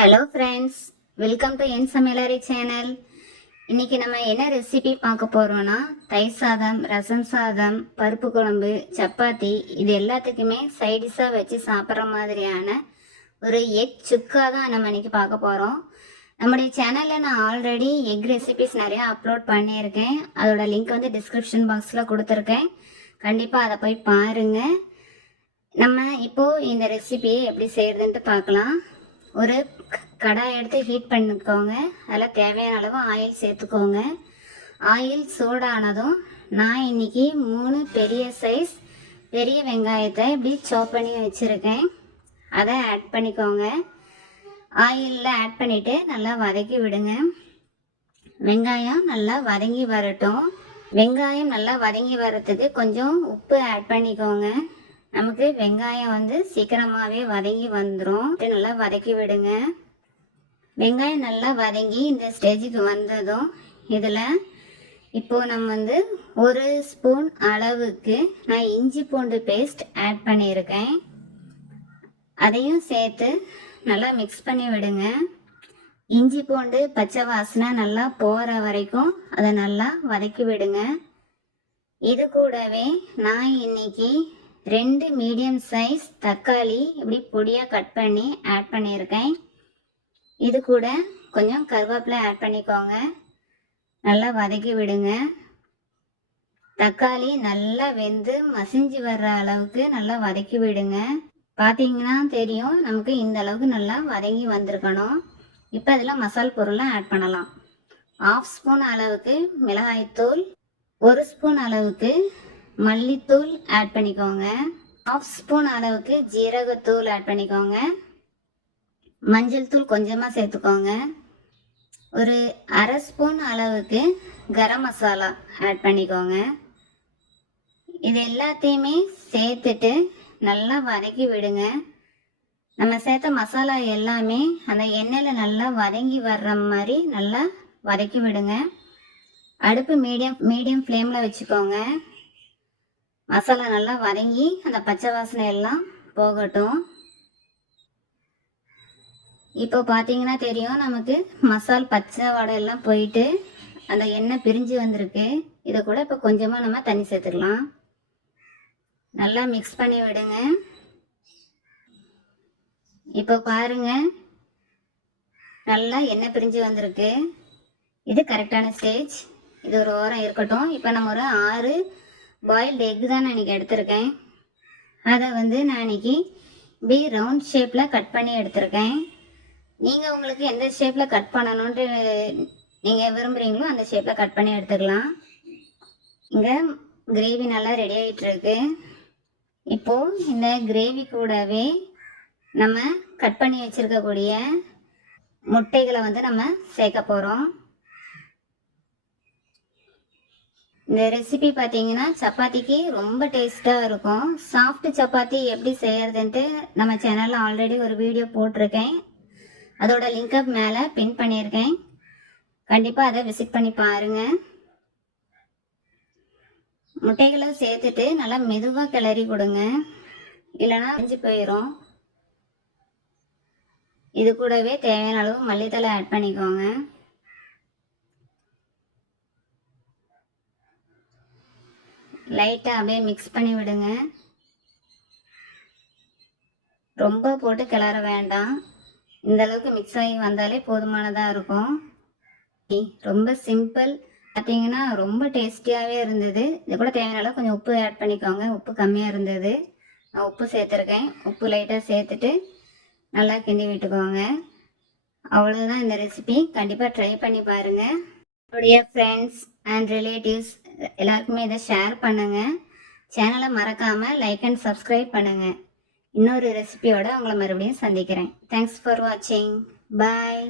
Hello friends, welcome to என் சமையலறை channel. இன்றைக்கி நம்ம என்ன ரெசிபி பார்க்க போகிறோன்னா, தயிர் சாதம், ரசம் சாதம், பருப்பு குழம்பு, சப்பாத்தி இது எல்லாத்துக்குமே சைடிஷாக வச்சு சாப்பிட்ற மாதிரியான ஒரு எக் சுக்கா தான் நம்ம இன்றைக்கி பார்க்க போகிறோம். நம்முடைய சேனலில் நான் ஆல்ரெடி எக் ரெசிபிஸ் நிறையா அப்லோட் பண்ணியிருக்கேன். அதோட லிங்க் வந்து டிஸ்கிரிப்ஷன் பாக்ஸில் கொடுத்துருக்கேன். கண்டிப்பாக அதை போய் பாருங்கள். நம்ம இப்போது இந்த ரெசிபியை எப்படி செய்கிறதுன்ட்டு பார்க்கலாம். ஒரு கடாய் எடுத்து ஹீட் பண்ணிக்கோங்க. அதில் தேவையான அளவு ஆயில் சேர்த்துக்கோங்க. ஆயில் சூடானதும் நான் இன்றைக்கி 3 பெரிய சைஸ் பெரிய வெங்காயத்தை இப்படி சாப் பண்ணி வச்சுருக்கேன். அதை ஆட் பண்ணிக்கோங்க. ஆயிலில் ஆட் பண்ணிவிட்டு நல்லா வதக்கி விடுங்க. வெங்காயம் நல்லா வதங்கி வரட்டும். வெங்காயம் நல்லா வதங்கி வரத்துக்கு கொஞ்சம் உப்பு ஆட் பண்ணிக்கோங்க. நமக்கு வெங்காயம் வந்து சீக்கிரமாகவே வதங்கி வந்துடும். நல்லா வதக்கி விடுங்க. வெங்காயம் நல்லா வதங்கி இந்த ஸ்டேஜுக்கு வந்ததும் இதில் இப்போது நம்ம வந்து 1 ஸ்பூன் அளவுக்கு நான் இஞ்சி பூண்டு பேஸ்ட் ஆட் பண்ணியிருக்கேன். அதையும் சேர்த்து நல்லா மிக்ஸ் பண்ணி விடுங்க. இஞ்சி பூண்டு பச்சை வாசனை நல்லா போகிற வரைக்கும் அதை நல்லா வதக்கி விடுங்க. இது கூடவே நான் இன்னைக்கு 2 மீடியம் சைஸ் தக்காளி இப்படி பொடியாக கட் பண்ணி ஆட் பண்ணியிருக்கேன். இது கூட கொஞ்சம் கருவேப்பிலை ஆட் பண்ணிக்கோங்க. நல்லா வதக்கி விடுங்க. தக்காளி நல்லா வெந்து மசிஞ்சு வர்ற அளவுக்கு நல்லா வதக்கி விடுங்க. பார்த்தீங்கன்னா தெரியும், நமக்கு இந்த அளவுக்கு நல்லா வதங்கி வந்திருக்கணும். இப்போ அதில் மசால் பொருளை ஆட் பண்ணலாம். 1/2 ஸ்பூன் அளவுக்கு மிளகாய்த்தூள், 1 ஸ்பூன் அளவுக்கு மல்லித்தூள் ஆட் பண்ணிக்கோங்க. 1/2 ஸ்பூன் அளவுக்கு ஜீரகத்தூள் ஆட் பண்ணிக்கோங்க. மஞ்சள் தூள் கொஞ்சமாக சேர்த்துக்கோங்க. ஒரு 1/2 ஸ்பூன் அளவுக்கு கரம் மசாலா ஆட் பண்ணிக்கோங்க. இது எல்லாத்தையுமே சேர்த்துட்டு நல்லா வதக்கி விடுங்க. நம்ம சேர்த்த மசாலா எல்லாமே அந்த எண்ணெயில் நல்லா வதங்கி வர்ற மாதிரி நல்லா வதக்கி விடுங்க. அடுப்பு மீடியம் ஃப்ளேமில் வச்சுக்கோங்க. மசாலா நல்லா வதங்கி அந்த பச்சை வாசனை எல்லாம் போகட்டும். இப்போ பார்த்தீங்கன்னா தெரியும், நமக்கு மசால் பச்சை வடை எல்லாம் போயிட்டு அந்த எண்ணெய் பிரிஞ்சு வந்திருக்கு. இதை கூட இப்போ கொஞ்சமாக நம்ம தண்ணி சேர்த்துக்கலாம். நல்லா மிக்ஸ் பண்ணி விடுங்க. இப்போ பாருங்க, நல்லா எண்ணெய் பிரிஞ்சு வந்திருக்கு. இது கரெக்டான ஸ்டேஜ். இது ஒரு ஓரம் இருக்கட்டும். இப்போ நம்ம ஒரு 6 பாயில்டு எக் தான் நான் இன்றைக்கி எடுத்திருக்கேன். அதை வந்து நான் இன்றைக்கி இப்படி ரவுண்ட் ஷேப்பில் கட் பண்ணி எடுத்திருக்கேன். நீங்கள் உங்களுக்கு எந்த ஷேப்பில் கட் பண்ணணுன்ட்டு நீங்கள் விரும்புகிறீங்களோ அந்த ஷேப்பில் கட் பண்ணி எடுத்துக்கலாம். இங்கே கிரேவி நல்லா ரெடி ஆகிட்டுருக்கு. இப்போது இந்த கிரேவி கூடவே நம்ம கட் பண்ணி வச்சுருக்கக்கூடிய முட்டைகளை வந்து நம்ம சேர்க்க போகிறோம். இந்த ரெசிபி பார்த்தீங்கன்னா சப்பாத்திக்கு ரொம்ப டேஸ்ட்டாக இருக்கும். சாஃப்ட் சப்பாத்தி எப்படி செய்யறதுன்ட்டு நம்ம சேனலில் ஆல்ரெடி ஒரு வீடியோ போட்டிருக்கேன். அதோட லிங்கை மேலே பின் பண்ணியிருக்கேன். கண்டிப்பாக அதை விசிட் பண்ணி பாருங்கள். முட்டைகளை சேர்த்துட்டு நல்லா மெதுவாக கிளறி கொடுங்க, இல்லைன்னா அரிஞ்சு போயிடும். இது கூடவே தேவையான அளவு மல்லித்தலை ஆட் பண்ணிக்கோங்க. லைட்டாக அப்படியே மிக்ஸ் பண்ணி விடுங்க. ரொம்ப போட்டு கிளற வேண்டாம். இந்த அளவுக்கு மிக்ஸ் ஆகி வந்தாலே போதுமானதாக இருக்கும். ரொம்ப சிம்பிள். பார்த்தீங்கன்னா ரொம்ப டேஸ்டியாகவே இருந்தது. இது கூட தேவையான அளவு கொஞ்சம் உப்பு ஆட் பண்ணிக்கோங்க. உப்பு கம்மியாக இருந்தது, நான் உப்பு சேர்த்துருக்கேன். உப்பு லைட்டாக சேர்த்துட்டு நல்லா கிண்டி விட்டுக்கோங்க. அவ்வளோதான் இந்த ரெசிபி. கண்டிப்பாக ட்ரை பண்ணி பாருங்கள். என்னுடைய ஃப்ரெண்ட்ஸ் அண்ட் ரிலேட்டிவ்ஸ் எல்லாருக்குமே இதை ஷேர் பண்ணுங்கள். சேனலை மறக்காமல் லைக் அண்ட் சப்ஸ்கிரைப் பண்ணுங்கள். இன்னொரு ரெசிபியோடு உங்களை மறுபடியும் சந்திக்கிறேன். தேங்க்ஸ் ஃபார் வாட்சிங். பாய்.